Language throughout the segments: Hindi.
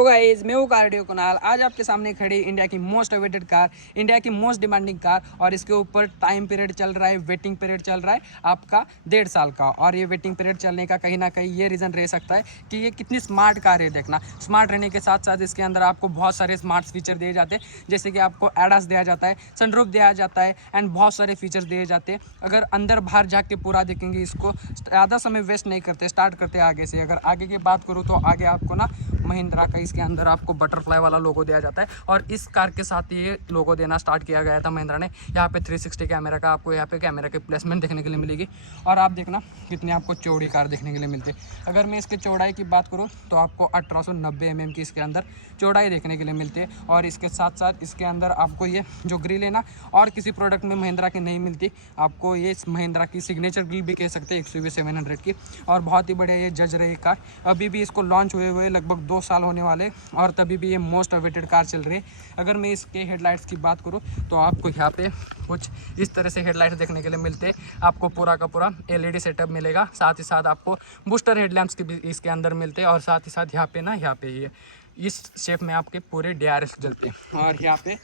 तो गाइस मैं हूँ कार्डियो कुणाल। आज आपके सामने खड़ी इंडिया की मोस्ट अवेटेड कार, इंडिया की मोस्ट डिमांडिंग कार, और इसके ऊपर टाइम पीरियड चल रहा है, वेटिंग पीरियड चल रहा है आपका 1.5 साल का। और ये वेटिंग पीरियड चलने का कहीं ना कहीं ये रीज़न रह सकता है कि ये कितनी स्मार्ट कार है। देखना, स्मार्ट रहने के साथ साथ इसके अंदर आपको बहुत सारे स्मार्ट फीचर दिए जाते हैं, जैसे कि आपको एडास दिया जाता है, सनरूफ दिया जाता है एंड बहुत सारे फीचर्स दिए जाते हैं। अगर अंदर बाहर जाके पूरा देखेंगे, इसको ज़्यादा समय वेस्ट नहीं करते, स्टार्ट करते आगे से। अगर आगे की बात करूँ तो आगे आपको ना महिंद्रा का इसके अंदर आपको बटरफ्लाई वाला लोगो दिया जाता है, और इस कार के साथ ये लोगो देना स्टार्ट किया गया था महिंद्रा ने। यहाँ पे 360 कैमरा का आपको यहाँ पे कैमरा की प्लेसमेंट देखने के लिए मिलेगी। और आप देखना कितनी आपको चौड़ी कार देखने के लिए मिलती है। अगर मैं इसके चौड़ाई की बात करूँ तो आपको 1890 mm की इसके अंदर चौड़ाई देखने के लिए मिलती है। और इसके साथ साथ इसके अंदर आपको ये जो ग्रिल है ना, और किसी प्रोडक्ट में महिंद्रा की नहीं मिलती आपको। ये महिंद्रा की सिग्नेचर ग्रिल भी कह सकते हैं, XUV 700 की। और बहुत ही बढ़िया ये जज रही कार। अभी भी इसको लॉन्च हुए लगभग 2 साल होने वाले, और तभी भी ये मोस्ट अवेटेड कार चल रही है। अगर मैं इसके हेडलाइट्स की बात करूँ तो आपको यहाँ पे कुछ इस तरह से हेडलाइट्स देखने के लिए मिलते हैं। आपको पूरा का पूरा LED सेटअप मिलेगा, साथ ही साथ आपको बूस्टर हेडलैम्प्स के भी इसके अंदर मिलते हैं। और साथ ही साथ यहाँ पे ना, यहाँ पे ये इस शेप में आपके पूरे DRS जलते हैं। और यहाँ पे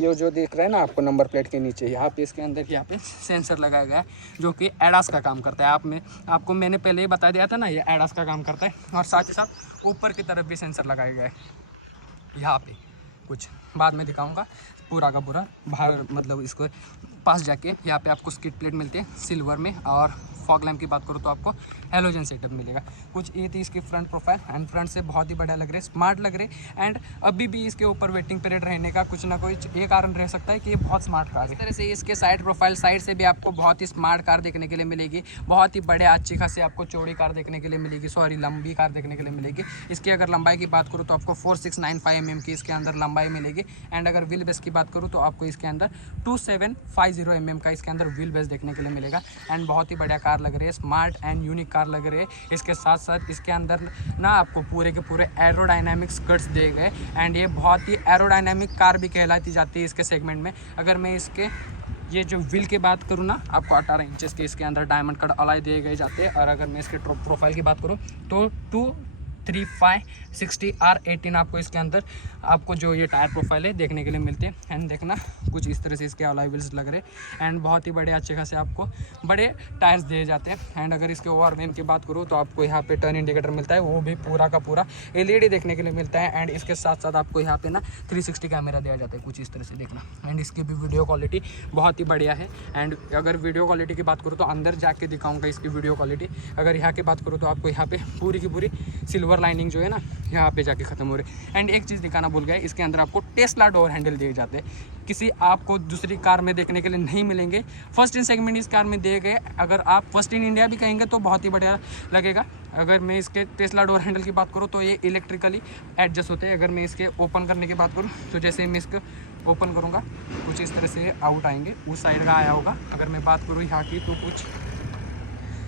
ये जो देख रहे हैं ना आपको नंबर प्लेट के नीचे, यहाँ पे इसके अंदर यहाँ पे सेंसर लगाया गया है, जो कि एडास का काम करता है। आपको मैंने पहले ही बता दिया था ना, ये एडास का काम करता है। और साथ ही साथ ऊपर की तरफ भी सेंसर लगाया गया है। यहाँ पे कुछ बाद में दिखाऊंगा पूरा का पूरा बाहर, मतलब इसको पास जाके यहाँ पे आपको स्किड प्लेट मिलते हैं सिल्वर में। और फॉग लैम्प की बात करूँ तो आपको हेलोजन सेटअप मिलेगा। कुछ ये थी इसकी फ्रंट प्रोफाइल, एंड फ्रंट से बहुत ही बढ़िया लग रहे, स्मार्ट लग रहे। एंड अभी भी इसके ऊपर वेटिंग पीरियड रहने का कुछ ना कोई ये कारण रह सकता है कि ये बहुत स्मार्ट कार है। इस तरह से इसके साइड प्रोफाइल, साइड से भी आपको बहुत ही स्मार्ट कार देखने के लिए मिलेगी। बहुत ही बड़े अच्छी खासी आपको चौड़ी कार देखने के लिए मिलेगी, सॉरी लंबी कार देखने के लिए मिलेगी। इसकी अगर लंबाई की बात करूँ तो आपको 4695 mm की इसके अंदर लंबाई मिलेगी। एंड अगर व्हील बेस की बात करूँ तो आपको इसके अंदर 2750 mm का इसके अंदर व्हील बेस देखने के लिए मिलेगा। एंड बहुत ही बढ़िया कार लग रही है, स्मार्ट एंड यूनिक कार लग रही है। इसके साथ साथ इसके अंदर ना आपको पूरे के पूरे एरोडायनामिक स्कर्ट्स दिए गए। एंड ये बहुत ही एरोडायनामिक कार भी कहलाती जाती है इसके सेगमेंट में। अगर मैं इसके ये जो व्हील की बात करूँ ना, आपको 18 इंचेस के इसके अंदर डायमंड कट अलॉय दिए गए जाते हैं। और अगर मैं इसके प्रोफाइल की बात करूँ तो 23560 R18 आपको इसके अंदर आपको जो ये टायर प्रोफाइल है देखने के लिए मिलते हैं। एंड देखना कुछ इस तरह से इसके अलॉय व्हील्स लग रहे। एंड बहुत ही बड़े अच्छे खासे आपको बड़े टायर्स दिए जाते हैं। एंड अगर इसके ओवरव्हील की बात करूँ तो आपको यहाँ पे टर्न इंडिकेटर मिलता है, वो भी पूरा का पूरा LED देखने के लिए मिलता है। एंड इसके साथ साथ आपको यहाँ पे ना 360 कैमरा दिया जाता है, कुछ इस तरह से देखना। एंड इसकी भी वीडियो क्वालिटी बहुत ही बढ़िया है। एंड अगर वीडियो क्वालिटी की बात करूँ तो अंदर जाके दिखाऊंगा इसकी वीडियो क्वालिटी। अगर यहाँ की बात करूँ तो आपको यहाँ पे पूरी की पूरी सिल्वर लाइनिंग जो है ना, यहाँ पे जाके खत्म हो रही है। एंड एक चीज़ दिखाना भूल गया, इसके अंदर आपको टेस्ला डोर हैंडल दिए जाते हैं, किसी आपको दूसरी कार में देखने के लिए नहीं मिलेंगे। फर्स्ट इन सेगमेंट इस कार में दिए गए। अगर आप फर्स्ट इन इंडिया भी कहेंगे तो बहुत ही बढ़िया लगेगा। अगर मैं इसके टेस्ला डोर हैंडल की बात करूँ तो ये इलेक्ट्रिकली एडजस्ट होते हैं। अगर मैं इसके ओपन करने की बात करूँ तो जैसे मैं इसको ओपन करूँगा कुछ इस तरह से आउट आएंगे, उस साइड का आया होगा। अगर मैं बात करूँ यहाँ की तो कुछ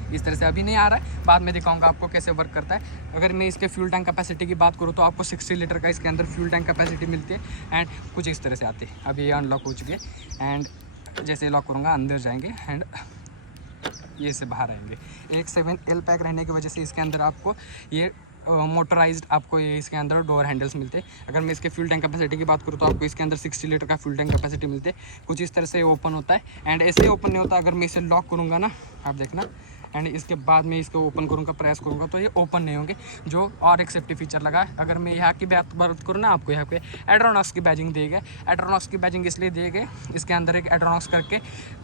इस तरह से अभी नहीं आ रहा है, बाद में दिखाऊंगा आपको कैसे वर्क करता है। अगर मैं इसके फ्यूल टैंक कैपेसिटी की बात करूँ तो आपको 60 लीटर का इसके अंदर फ्यूल टैंक कैपेसिटी मिलती है। एंड कुछ इस तरह से आती है। अभी ये अनलॉक हो चुके हैं। एंड जैसे लॉक करूँगा अंदर जाएंगे एंड ये से बाहर आएंगे। एक 7L पैक रहने की वजह से इसके अंदर आपको ये मोटराइज्ड आपको ये इसके अंदर डोर हैंडल्स मिलते हैं। अगर मैं इसके फ्यूल टैंक कैपेसिटी की बात करूँ तो आपको इसके अंदर 60 लीटर का फ्यूल टैंक कैपेसिटी मिलते हैं। कुछ इस तरह से ओपन होता है। एंड ऐसे ओपन नहीं होता। अगर मैं इसे लॉक करूँगा ना, आप देखना, एंड इसके बाद में इसको ओपन करूँगा, प्रेस करूँगा तो ये ओपन नहीं होंगे, जो और एक सेफ्टी फीचर लगा है। अगर मैं यहाँ की बात करूँ ना, आपको यहाँ पे एड्रोनॉक्स की बैजिंग दिए गए। एड्रोनॉक्स की बैजिंग इसलिए दिए गए, इसके अंदर एक एड्रोनॉक्स करके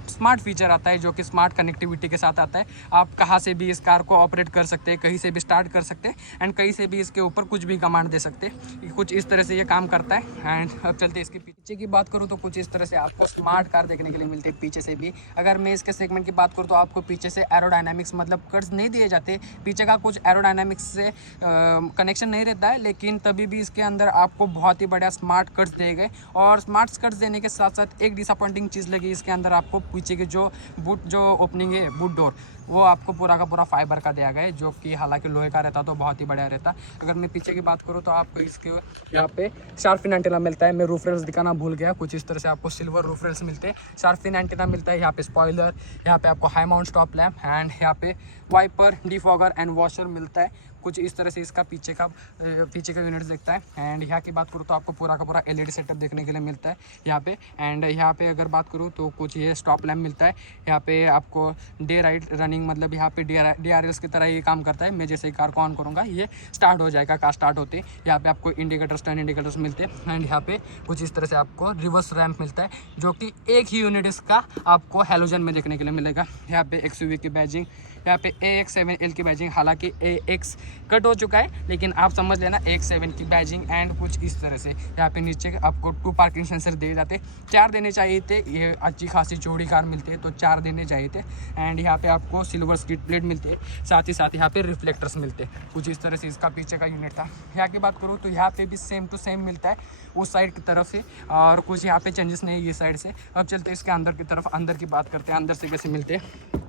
स्मार्ट फीचर आता है, जो कि स्मार्ट कनेक्टिविटी के साथ आता है। आप कहाँ से भी इस कार को ऑपरेट कर सकते हैं, कहीं से भी स्टार्ट कर सकते हैं, एंड कहीं से भी इसके ऊपर कुछ भी कमांड दे सकते हैं। कुछ इस तरह से ये काम करता है। एंड अब चलते इसके पीछे की बात करूँ तो कुछ इस तरह से आपको स्मार्ट कार देखने के लिए मिलती है पीछे से भी। अगर मैं इसके सेगमेंट की बात करूँ तो आपको पीछे से एरोडायनामिक्स मतलब कट्स नहीं दिए जाते, पीछे का कुछ एरोडायनामिक्स से कनेक्शन नहीं रहता है, लेकिन तभी भी इसके अंदर आपको बहुत ही बढ़िया स्मार्ट कट्स दिए गए। और स्मार्ट कट्स देने के साथ साथ एक डिसअपॉइंटिंग चीज़ लगी, इसके अंदर आपको पीछे की जो बूट जो ओपनिंग है, बूट डोर, वो आपको पूरा का पूरा फाइबर का दिया गया है, जो कि हालांकि लोहे का रहता तो बहुत ही बढ़िया रहता। अगर मैं पीछे की बात करूँ तो आपको इसके यहाँ पे शार्फिन एंटीना मिलता है। मैं रूफ रेल्स दिखाना भूल गया, कुछ इस तरह से आपको सिल्वर रूफ रेल्स मिलते हैं। शार्फिन एंटीना मिलता है, यहाँ पे स्पॉइलर, यहाँ पे आपको high mount stop lamp, and यहाँ पे वाइपर, डिफॉगर एंड वॉशर मिलता है। कुछ इस तरह से इसका पीछे का यूनिट दिखता है। एंड यहाँ की बात करूँ तो आपको पूरा का पूरा LED सेटअप देखने के लिए मिलता है यहाँ पे। एंड यहाँ पे अगर बात करूँ तो कुछ ये स्टॉप लैम्प मिलता है यहाँ पे आपको। डे राइट रनिंग मतलब यहाँ पे DRLs की तरह ये काम करता है। मैं जैसे ही कार को ऑन करूँगा ये स्टार्ट हो जाएगा। कार स्टार्ट होते ही यहाँ पे आपको इंडिकेटर्स, टर्न इंडिकेटर्स मिलते हैं। एंड यहाँ पे कुछ इस तरह से आपको रिवर्स रैम्प मिलता है जो कि एक ही यूनिट इसका आपको हेलोजन में देखने के लिए मिलेगा। यहाँ पे XUV की बैजिंग, यहाँ पे AX7L की बैजिंग, हालांकि AX कट हो चुका है लेकिन आप समझ लेना AX7 की बैजिंग। एंड कुछ इस तरह से यहाँ पे नीचे आपको 2 पार्किंग सेंसर दिए जाते, 4 देने चाहिए थे। ये अच्छी खासी चौड़ी कार मिलती है तो 4 देने चाहिए थे। एंड यहाँ पे आपको सिल्वर स्किड प्लेट मिलती है, साथ ही यहाँ पे रिफ्लेक्टर्स मिलते हैं। कुछ इस तरह से इसका पीछे का यूनिट था। यहाँ की बात करूँ तो यहाँ पे भी सेम टू सेम मिलता है उस साइड की तरफ से, और कुछ यहाँ पे चेंजेस नहीं है ये साइड से। अब चलते हैं इसके अंदर की तरफ, अंदर की बात करते हैं अंदर से कैसे मिलते हैं।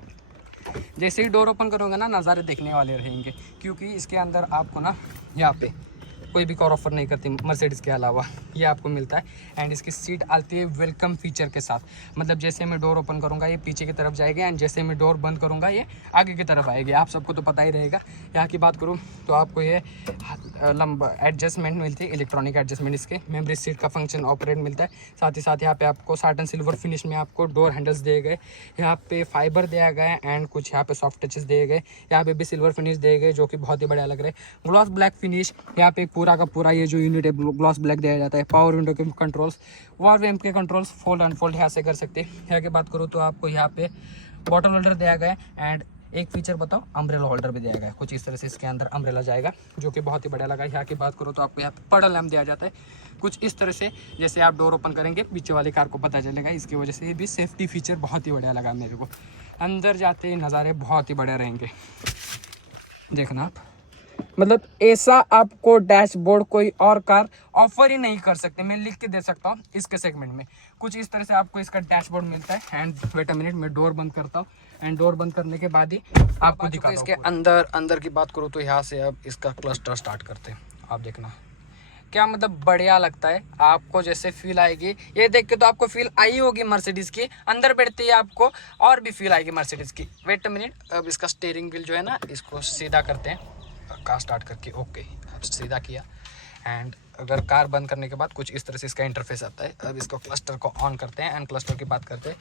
जैसे ही डोर ओपन करोगे ना, नज़ारे देखने वाले रहेंगे, क्योंकि इसके अंदर आपको ना यहाँ पे कोई भी कार ऑफर नहीं करती मर्सिडीज़ के अलावा, ये आपको मिलता है। एंड इसकी सीट आती है वेलकम फीचर के साथ, मतलब जैसे मैं डोर ओपन करूँगा ये पीछे की तरफ जाएगी एंड जैसे मैं डोर बंद करूँगा ये आगे की तरफ आएगी। आप सबको तो पता ही रहेगा। यहाँ की बात करूँ तो आपको ये लंबा एडजस्टमेंट मिलती है, इलेक्ट्रॉनिक एडजस्टमेंट। इसके मेमोरी सीट का फंक्शन ऑपरेट मिलता है। साथ ही साथ यहाँ पे आपको साटन सिल्वर फिनिश में आपको डोर हैंडल्स दिए गए, यहाँ पे फाइबर दिया गया है एंड कुछ यहाँ पे सॉफ्ट टचेस दिए गए। यहाँ पे भी सिल्वर फिनिश दिए गए जो कि बहुत ही बढ़िया लग रहे हैं। ग्लॉस ब्लैक फिनिश, यहाँ पे पूरा का पूरा ये जो यूनिट है ग्लॉस ब्लैक दिया जाता है। पावर विंडो के कंट्रोल्स, वॉल रैम्प के कंट्रोल्स फोल्ड अनफोल्ड यहाँ से कर सकते हैं। यहाँ की बात करूँ तो आपको यहाँ पे बॉटल होल्डर दिया गया है एंड एक फीचर बताओ अम्ब्रेला होल्डर भी दिया गया है। कुछ इस तरह से इसके अंदर अम्ब्रेला जाएगा जो कि बहुत ही बढ़िया लगा। यहाँ की बात करूँ तो आपको यहाँ पे पड़ा लैम्प दिया जाता है कुछ इस तरह से। जैसे आप डोर ओपन करेंगे पीछे वाले कार को पता चलेगा, इसकी वजह से ये भी सेफ्टी फीचर बहुत ही बढ़िया लगा मेरे को। अंदर जाते ही नज़ारे बहुत ही बढ़िया रहेंगे, देखना आप, मतलब ऐसा आपको डैशबोर्ड कोई और कार ऑफर ही नहीं कर सकते। मैं लिख के दे सकता हूँ इसके सेगमेंट में। कुछ इस तरह से आपको इसका डैशबोर्ड मिलता है। एंड वेट अ मिनट, मैं डोर बंद करता हूँ एंड डोर बंद करने के बाद ही आपको दिखा। इसके अंदर की बात करूँ तो यहाँ से अब इसका क्लस्टर स्टार्ट करते हैं। आप देखना क्या मतलब बढ़िया लगता है आपको, जैसे फील आएगी ये देख के तो आपको फील आई होगी मर्सिडीज़ की, अंदर बैठते ही आपको और भी फील आएगी मर्सिडीज़ की। वेट अ मिनट, अब इसका स्टीयरिंग व्हील जो है ना इसको सीधा करते हैं कार स्टार्ट करके। ओके, अब सीधा किया। एंड अगर कार बंद करने के बाद कुछ इस तरह से इसका इंटरफेस आता है। अब इसको क्लस्टर को ऑन करते हैं एंड क्लस्टर की बात करते हैं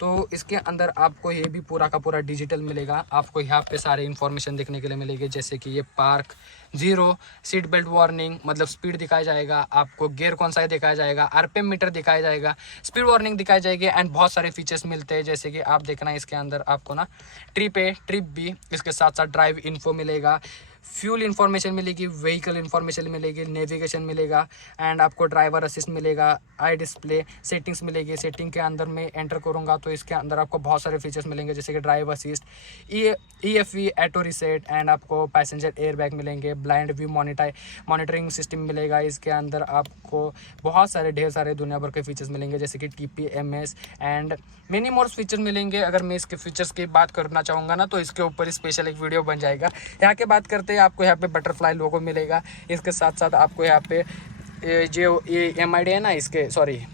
तो इसके अंदर आपको ये भी पूरा का पूरा डिजिटल मिलेगा। आपको यहाँ पे सारे इन्फॉर्मेशन देखने के लिए मिलेगी, जैसे कि ये park, zero, seat belt warning मतलब स्पीड दिखाया जाएगा, आपको गियर कौन सा है दिखाया जाएगा, RPM मीटर दिखाया जाएगा, स्पीड वार्निंग दिखाई जाएगी एंड बहुत सारे फीचर्स मिलते हैं। जैसे कि आप देखना इसके अंदर आपको ना ट्रिप भी, इसके साथ साथ ड्राइव इन्फो मिलेगा, फ्यूल इन्फॉर्मेशन मिलेगी, व्हीकल इन्फॉर्मेशन मिलेगी, नेविगेशन मिलेगा एंड आपको ड्राइवर असिस्ट मिलेगा, आई डिस्प्ले, सेटिंग्स मिलेगी। सेटिंग के अंदर मैं एंटर करूंगा तो इसके अंदर आपको बहुत सारे फीचर्स मिलेंगे, जैसे कि driver assist, EFE auto reset and आपको पैसेंजर एयर बैग मिलेंगे, ब्लाइंड व्यू मॉनिटरिंग सिस्टम मिलेगा। इसके अंदर आपको बहुत सारे ढेर सारे दुनिया भर के फीचर्स मिलेंगे, जैसे कि TPMS and many more features मिलेंगे। अगर मैं इसके फीचर्स की बात करना चाहूँगा ना तो इसके ऊपर स्पेशल एक वीडियो बन जाएगा। यहाँ के बात करते हैं, आपको यहाँ पे बटरफ्लाई लोगो मिलेगा। इसके साथ साथ आपको यहाँ पे जो ये MID है ना, इसके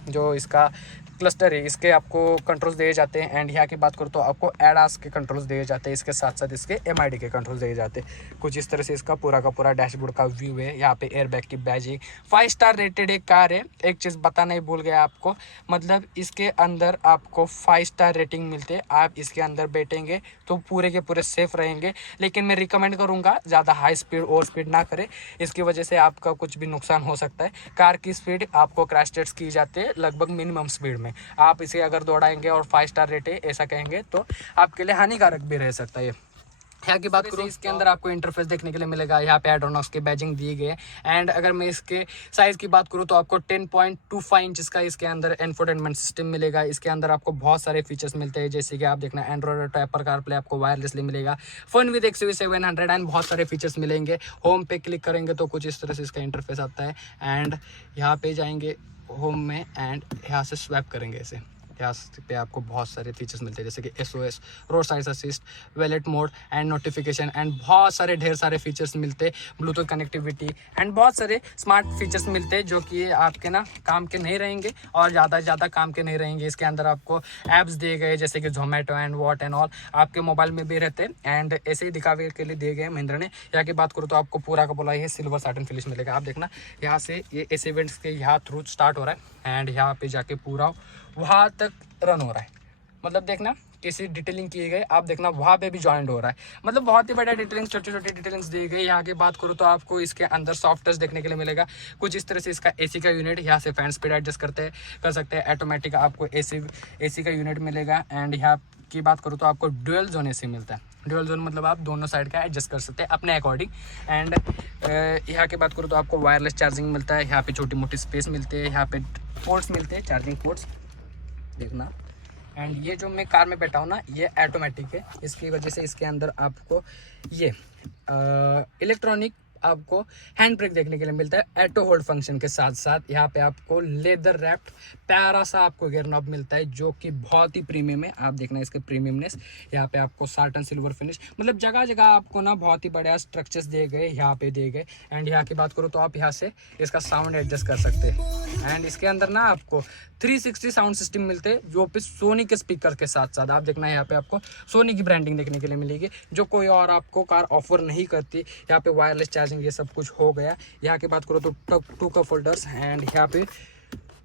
जो इसका क्लस्टर है इसके आपको कंट्रोल्स दिए जाते हैं। एंड यहाँ की बात करूँ तो आपको ADAS के कंट्रोल्स दिए जाते हैं, इसके साथ साथ इसके MID के कंट्रोल्स दिए जाते हैं। कुछ इस तरह से इसका पूरा का पूरा डैशबोर्ड का व्यू है। यहाँ पे एयरबैग की बैजिंग, 5 स्टार रेटेड एक कार है। एक चीज़ बताना ही भूल गया आपको, मतलब इसके अंदर आपको 5 स्टार रेटिंग मिलते हैं। आप इसके अंदर बैठेंगे तो पूरे के पूरे सेफ रहेंगे, लेकिन मैं रिकमेंड करूँगा ज़्यादा हाई स्पीड ओवर स्पीड ना करें, इसकी वजह से आपका कुछ भी नुकसान हो सकता है। कार की स्पीड आपको क्रैश टेस्ट की जाती है लगभग मिनिमम स्पीड में। आप इसे अगर दौड़ाएंगे और 5 स्टार रेट है ऐसा कहेंगे तो आपके लिए हानिकारक भी रह सकता है। यहाँ की बात करूँ, इसके अंदर आपको इंटरफेस देखने के लिए मिलेगा। यहाँ पे एड्रोनॉक्स के बैजिंग दिए गए। एंड अगर मैं इसके साइज़ की बात करूँ तो आपको 10.25 इंच का इसके अंदर इंफोटेनमेंट सिस्टम मिलेगा। इसके अंदर आपको बहुत सारे फीचर्स मिलते हैं, जैसे कि आप देखना एंड्रॉइड ऑटो, एप्पल कारप्ले आपको वायरलेसली मिलेगा, फन विद XUV 700 एंड बहुत सारे फीचर्स मिलेंगे। होम पे क्लिक करेंगे तो कुछ इस तरह से इसका इंटरफेस आता है। एंड यहाँ पे जाएंगे होम में एंड यहाँ से स्वैप करेंगे ऐसे, यहाँ पे आपको बहुत सारे फीचर्स मिलते हैं जैसे कि SOS, road side assist, wallet mode and notification and बहुत सारे ढेर सारे फीचर्स मिलते हैं, ब्लूटूथ कनेक्टिविटी एंड बहुत सारे स्मार्ट फीचर्स मिलते हैं जो कि आपके ना काम के नहीं रहेंगे और ज़्यादा काम के नहीं रहेंगे। इसके अंदर आपको ऐप्स दिए गए जैसे कि Zomato and what and all आपके मोबाइल में भी रहते हैं एंड ऐसे ही दिखावे के लिए दिए गए महिंद्रा ने। यहाँ की बात करूँ तो आपको पूरा का पूरा ये सिल्वर साटिन फिनिश मिलेगा। आप देखना यहाँ से ये ऐसे इवेंट्स के यहाँ थ्रू स्टार्ट हो रहा है एंड यहाँ पे जाके पूरा वहाँ तक रन हो रहा है। मतलब देखना कैसी डिटेलिंग की गई, आप देखना वहाँ पे भी ज्वाइंट हो रहा है। मतलब बहुत ही बड़ा डिटेलिंग, छोटी छोटी डिटेलिंग्स दी गई। यहाँ की बात करूँ तो आपको इसके अंदर सॉफ्ट टच देखने के लिए मिलेगा कुछ इस तरह से। इसका एसी का यूनिट, यहाँ से फैन स्पीड एडजस्ट कर सकते हैं। ऑटोमेटिक आपको एसी का यूनिट मिलेगा एंड यहाँ की बात करूँ तो आपको डुअल जोन एसी मिलता है। डुअल जोन मतलब आप दोनों साइड का एडजस्ट कर सकते हैं अपने अकॉर्डिंग। एंड यहाँ की बात करूँ तो आपको वायरलेस चार्जिंग मिलता है। यहाँ पे छोटी मोटी स्पेस मिलती है, यहाँ पे पोर्ट्स मिलते हैं, चार्जिंग पोर्ट्स देखना। एंड ये जो मैं कार में बैठा हूँ ना, ये ऑटोमेटिक है, इसकी वजह से इसके अंदर आपको ये इलेक्ट्रॉनिक आपको हैंड ब्रेक देखने के लिए मिलता है ऑटो होल्ड फंक्शन के साथ साथ। यहाँ पे आपको लेदर रैप्ड प्यारा सा आपको गियर नॉब मिलता है जो कि बहुत ही प्रीमियम है। आप देखना इसके प्रीमियमनेस। यहाँ पे आपको साटन सिल्वर फिनिश, मतलब जगह जगह आपको ना बहुत ही बढ़िया स्ट्रक्चर्स दिए गए, यहाँ पे दिए गए। एंड यहाँ की बात करूँ तो आप यहाँ से इसका साउंड एडजस्ट कर सकते हैं। एंड इसके अंदर ना आपको 360 साउंड सिस्टम मिलते हैं जो पे सोनी के स्पीकर के साथ साथ आप देखना यहाँ पे आपको सोनी की ब्रांडिंग देखने के लिए मिलेगी जो कोई और आपको कार ऑफर नहीं करती। यहाँ पे वायरलेस चार्जिंग ये सब कुछ हो गया। यहाँ की बात करो तो टू कप होल्डर्स एंड यहाँ पे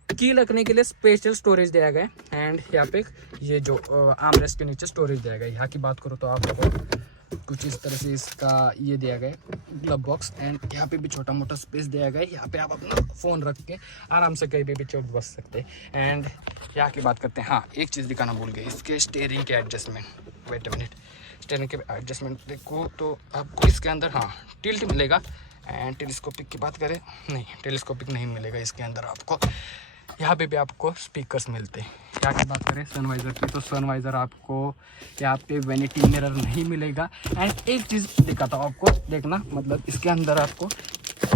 की रखने के लिए स्पेशल स्टोरेज दिया गया है। एंड यहाँ पे ये जो आर्मरेस्ट के नीचे स्टोरेज दिया गया है। यहाँ की बात करो तो आपको कुछ इस तरह से इसका ये दिया गया है ग्लव बॉक्स एंड यहाँ पे भी छोटा मोटा स्पेस दिया गया है। यहाँ पे आप अपना फ़ोन रख के आराम से कहीं भी चौक बस सकते हैं। एंड यहाँ की बात करते हैं, हाँ एक चीज़ दिखाना भूल गए, इसके स्टीयरिंग के adjustment. Wait a minute, steering के एडजस्टमेंट देखो तो आपको इसके अंदर हाँ टिल्ट मिलेगा। एंड टेलीस्कोपिक की बात करें, नहीं टेलीस्कोपिक नहीं मिलेगा इसके अंदर आपको। यहाँ पे भी आपको स्पीकर्स मिलते हैं। क्या की बात करें सनवाइज़र की, तो सनवाइज़र आपको यहाँ पे वैनिटी मिरर नहीं मिलेगा। एंड एक चीज़ दिखाता हूँ आपको, देखना मतलब इसके अंदर आपको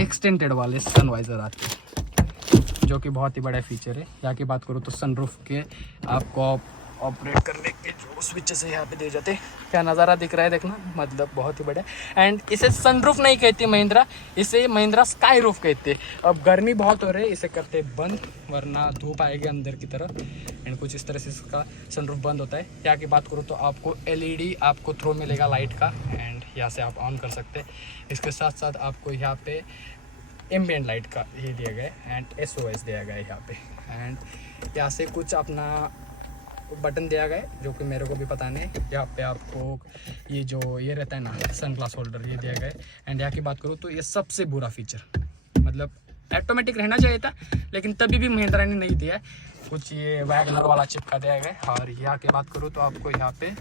एक्सटेंडेड वाले सनवाइज़र आते हैं जो कि बहुत ही बड़ा फीचर है। यहाँ की बात करूँ तो सनरूफ के आपको ऑपरेट करने के जो स्विचेस है यहाँ पे दे जाते हैं। क्या नज़ारा दिख रहा है देखना, मतलब बहुत ही बड़ा। एंड इसे सनरूफ नहीं कहती महिंद्रा, इसे महिंद्रा स्काई रूफ कहते। अब गर्मी बहुत हो रही है, इसे करते बंद वरना धूप आएगी अंदर की तरफ। एंड कुछ इस तरह से इसका सनरूफ बंद होता है। यहाँ की बात करूँ तो आपको LED आपको थ्रो मिलेगा लाइट का एंड यहाँ से आप ऑन कर सकते हैं। इसके साथ साथ आपको यहाँ पे एम्बिएंट लाइट का ये दिया गया है एंड SOS दिया गया है यहाँ पे। एंड यहाँ से कुछ अपना बटन दिया गया है जो कि मेरे को भी पता नहीं। यहाँ पे आपको ये जो ये रहता है ना सन ग्लास होल्डर ये दिया गया है। एंड यहाँ की बात करूँ तो ये सबसे बुरा फीचर, मतलब ऑटोमेटिक रहना चाहिए था लेकिन तभी भी महिंद्रा ने नहीं दिया है। कुछ ये वैगनर वाला चिपका दिया गया है। और यहाँ की बात करूँ तो आपको यहाँ पे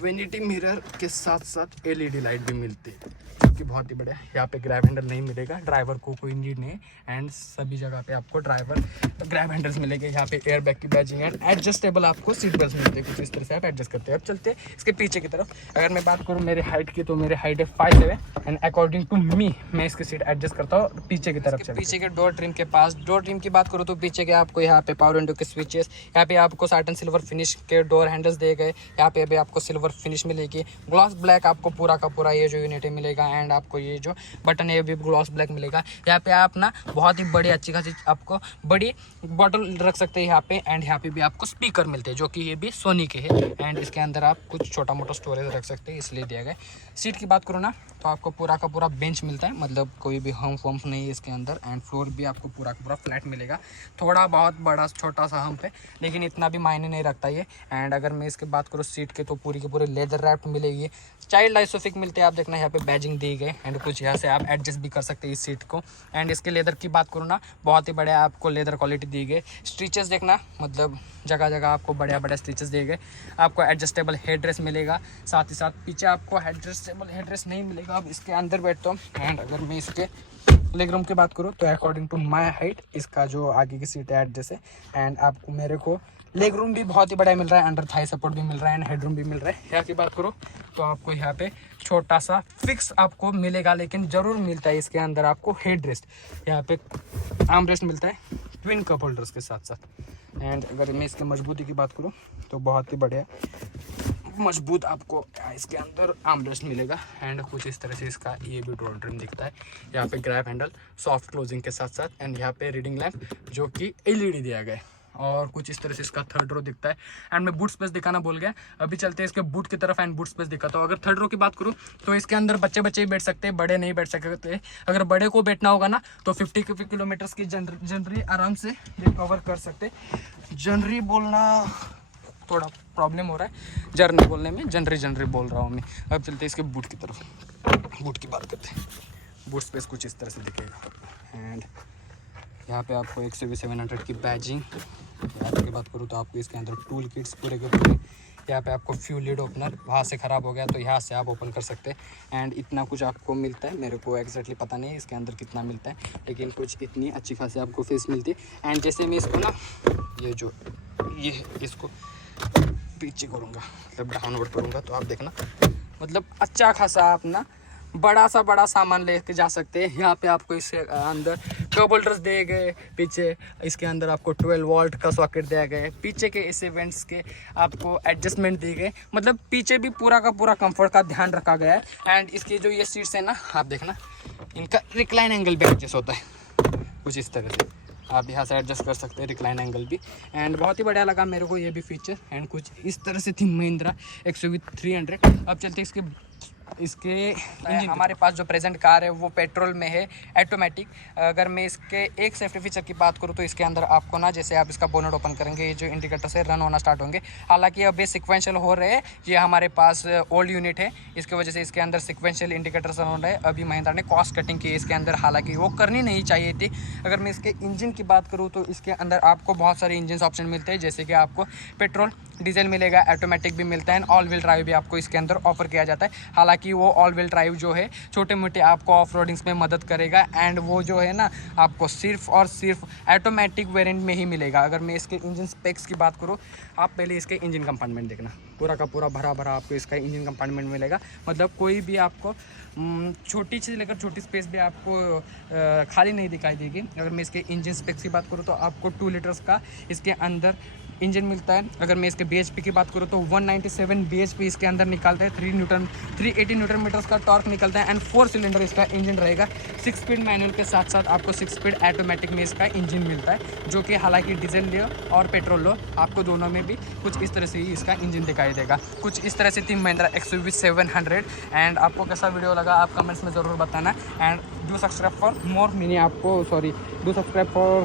वेनिटी मिरर के साथ साथ LED लाइट भी मिलती है जो कि बहुत ही बढ़िया। यहाँ पे ग्रैब हैंडल नहीं मिलेगा, ड्राइवर को कोई नीड नहीं। एंड सभी जगह पे आपको ड्राइवर ग्रैब हैंडल्स मिलेंगे। यहाँ पे एयर बैग की बैजिंग एंड एडजस्टेबल आपको सीट बेल्ट मिलते हैं। कुछ इस तरह से आप एडजस्ट करते हैं। अब चलते हैं इसके पीछे की तरफ। अगर मैं बात करूँ मेरे हाइट की तो मेरी हाइट है 5'7" एंड अकॉर्डिंग टू मी मैं इसकी सीट एडजस्ट करता हूँ पीछे की तरफ। पीछे के डोर ट्रिम के पास, डोर ट्रिम की बात करूँ तो पीछे के आपको यहाँ पे पावर विंडो के स्विचेस, यहाँ पे आपको साटन सिल्वर फिनिश के डोर हैंडल्स दिए गए। यहाँ पे भी आपको सिल्वर फिनिश मिलेगी। ग्लॉस ब्लैक आपको पूरा का पूरा ये जो यूनिट मिलेगा। एंड आपको ये जो बटन है ये भी ग्लॉस ब्लैक मिलेगा। यहाँ पे आप ना बहुत ही बड़ी अच्छी खासी आपको बड़ी बॉटल रख सकते हैं यहाँ पे। एंड यहाँ पे भी आपको स्पीकर मिलते हैं जो कि ये भी सोनी के हैं। एंड इसके अंदर आप कुछ छोटा मोटा स्टोरेज रख सकते हैं इसलिए दिया गया। सीट की बात करूँ ना तो आपको पूरा का पूरा बेंच मिलता है, मतलब कोई भी हम्प वम्प नहीं है इसके अंदर। एंड फ्लोर भी आपको पूरा का पूरा फ्लैट मिलेगा। थोड़ा बहुत बड़ा छोटा सा हम्प है लेकिन इतना भी मायने नहीं रखता ये। एंड अगर मैं इसकी बात करूँ सीट के तो पूरी की पूरी लेदर रैप्ड मिलेगी। चाइल्ड आइसोफिक मिलते हैं। आप देखना यहाँ पे बैजिंग दी गई। एंड कुछ यहाँ से आप एडजस्ट भी कर सकते हैं इस सीट को। एंड इसके लेदर की बात करूँ ना बहुत ही बढ़िया आपको लेदर क्वालिटी दी गई। स्टिचेस देखना, मतलब जगह जगह आपको बढ़िया बढ़िया स्टिचेस दिए गए। आपको एडजस्टेबल हेड रेस्ट मिलेगा, साथ ही साथ पीछे आपको एडजस्टेबल हेड रेस्ट नहीं मिलेगा। अब इसके अंदर बैठता हूँ। एंड अगर मैं इसके लेग रूम की बात करूँ तो अकॉर्डिंग टू माई हाइट इसका जो आगे की सीट है एडजस्ट है। एंड आपको मेरे को लेग रूम भी बहुत ही बड़ा मिल रहा है, अंडर थाई सपोर्ट भी मिल रहा है एंड हेड रूम भी मिल रहा है। यहाँ की बात करूँ तो आपको यहाँ पे छोटा सा फिक्स आपको मिलेगा लेकिन ज़रूर मिलता है इसके अंदर आपको हेड रेस्ट। यहाँ पे आर्म रेस्ट मिलता है ट्विन कप होल्डर्स के साथ साथ। एंड अगर मैं इसके मजबूती की बात करूँ तो बहुत ही बढ़िया मजबूत आपको इसके अंदर आर्मरेस्ट मिलेगा। एंड कुछ इस तरह से इसका ये भी डोर ट्रिम दिखता है। यहाँ पे ग्रैब हैंडल सॉफ्ट क्लोजिंग के साथ साथ, एंड यहाँ पे रीडिंग लैंप जो कि LED दिया गया है। और कुछ इस तरह से इसका थर्ड रो दिखता है। एंड मैं बूट स्पेस दिखाना भूल गया, अभी चलते हैं इसके बूट की तरफ एंड बूट स्पेस दिखाता हूँ। अगर थर्ड रो की बात करूँ तो इसके अंदर बच्चे ही बैठ सकते हैं, बड़े नहीं बैठ सकते। अगर बड़े को बैठना होगा ना तो 50 किलोमीटर की जर्नी आराम से ये कवर कर सकते। जर्नी बोलना थोड़ा प्रॉब्लम हो रहा है, जर्नी बोलने में जनरी बोल रहा हूँ मैं। अब चलते हैं इसके बूट की तरफ, बूट की बात करते हैं। बूट स्पेस कुछ इस तरह से दिखेगा। एंड यहाँ पे आपको XUV700 की बैजिंग, यहाँ की बात करूँ तो आपको इसके अंदर टूल किट्स पूरे के पूरे। यहाँ पे आपको फ्यूल लीड ओपनर, वहाँ से ख़राब हो गया तो यहाँ से आप ओपन कर सकते हैं। एंड इतना कुछ आपको मिलता है, मेरे को एग्जैक्टली पता नहीं है इसके अंदर कितना मिलता है, लेकिन कुछ इतनी अच्छी खासी आपको फीस मिलती है। एंड जैसे मैं इसको ना ये इसको पीछे करूँगा, मतलब डाउनवर्ड करूँगा, तो आप देखना मतलब अच्छा खासा आप ना बड़ा सामान लेके जा सकते हैं। यहाँ पे आपको इसके अंदर कप होल्डर्स दिए गए, पीछे इसके अंदर आपको 12 वोल्ट का सॉकेट दिया गया है, पीछे के इस इवेंट्स के आपको एडजस्टमेंट दिए गए, मतलब पीछे भी पूरा का पूरा कंफर्ट का ध्यान रखा गया है। एंड इसकी जो ये सीट्स है ना, आप देखना इनका रिक्लाइन एंगल भी एडजस्ट होता है कुछ इस तरह से, आप यहाँ से एडजस्ट कर सकते हैं रिक्लाइन एंगल भी। एंड बहुत ही बढ़िया लगा मेरे को ये भी फीचर। एंड कुछ इस तरह से थी महिंद्रा XUV300। अब चलते इसके हमारे पास जो प्रेजेंट कार है वो पेट्रोल में है, ऑटोमेटिक। अगर मैं इसके एक सेफ्टी फीचर की बात करूँ तो इसके अंदर आपको ना, जैसे आप इसका बोनट ओपन करेंगे ये जो इंडिकेटर से रन होना स्टार्ट होंगे। हालांकि अब ये सिक्वेंशियल हो रहे हैं, ये हमारे पास ओल्ड यूनिट है, इसकी वजह से इसके अंदर सिक्वेंशियल इंडिकेटर्स रन हो रहे हैं। अभी महिंद्रा ने कॉस्ट कटिंग की है इसके अंदर, हालांकि वो करनी नहीं चाहिए थी। अगर मैं इसके इंजन की बात करूँ तो इसके अंदर आपको बहुत सारे इंजन ऑप्शन मिलते हैं, जैसे कि आपको पेट्रोल डीजल मिलेगा, ऑटोमेटिक भी मिलता है, ऑल व्हील ड्राइव भी आपको इसके अंदर ऑफर किया जाता है। हालांकि वो ऑल व्हील ड्राइव जो है छोटे मोटे आपको ऑफ रोडिंग्स में मदद करेगा। एंड वो जो है ना आपको सिर्फ और सिर्फ ऑटोमेटिक वेरिएंट में ही मिलेगा। अगर मैं इसके इंजन स्पेक्स की बात करूँ, आप पहले इसके इंजन कंपार्टमेंट देखना, पूरा का पूरा भरा आपको इसका इंजन कंपार्टमेंट मिलेगा। मतलब कोई भी आपको छोटी चीज़ लेकर छोटी स्पेस भी आपको खाली नहीं दिखाई देगी। अगर मैं इसके इंजन स्पेक्स की बात करूँ तो आपको 2 लीटर्स का इसके अंदर इंजन मिलता है। अगर मैं इसके BHP की बात करूँ तो 197 BHP इसके अंदर निकालता है, 380 न्यूटन मीटर्स का टॉर्क निकलता है। एंड 4 सिलेंडर इसका इंजन रहेगा। 6 स्पीड मैनुअल के साथ साथ आपको 6 स्पीड ऑटोमेटिक में इसका इंजन मिलता है, जो कि हालांकि डीजल लो और पेट्रोल लो आपको दोनों में भी कुछ इस तरह से ही इसका इंजन दिखाई देगा। कुछ इस तरह से थी महिंद्रा XUV700। एंड आपको कैसा वीडियो लगा आप कमेंट्स में ज़रूर बताना। And do subscribe for more mini, आपको डू सब्सक्राइब फॉर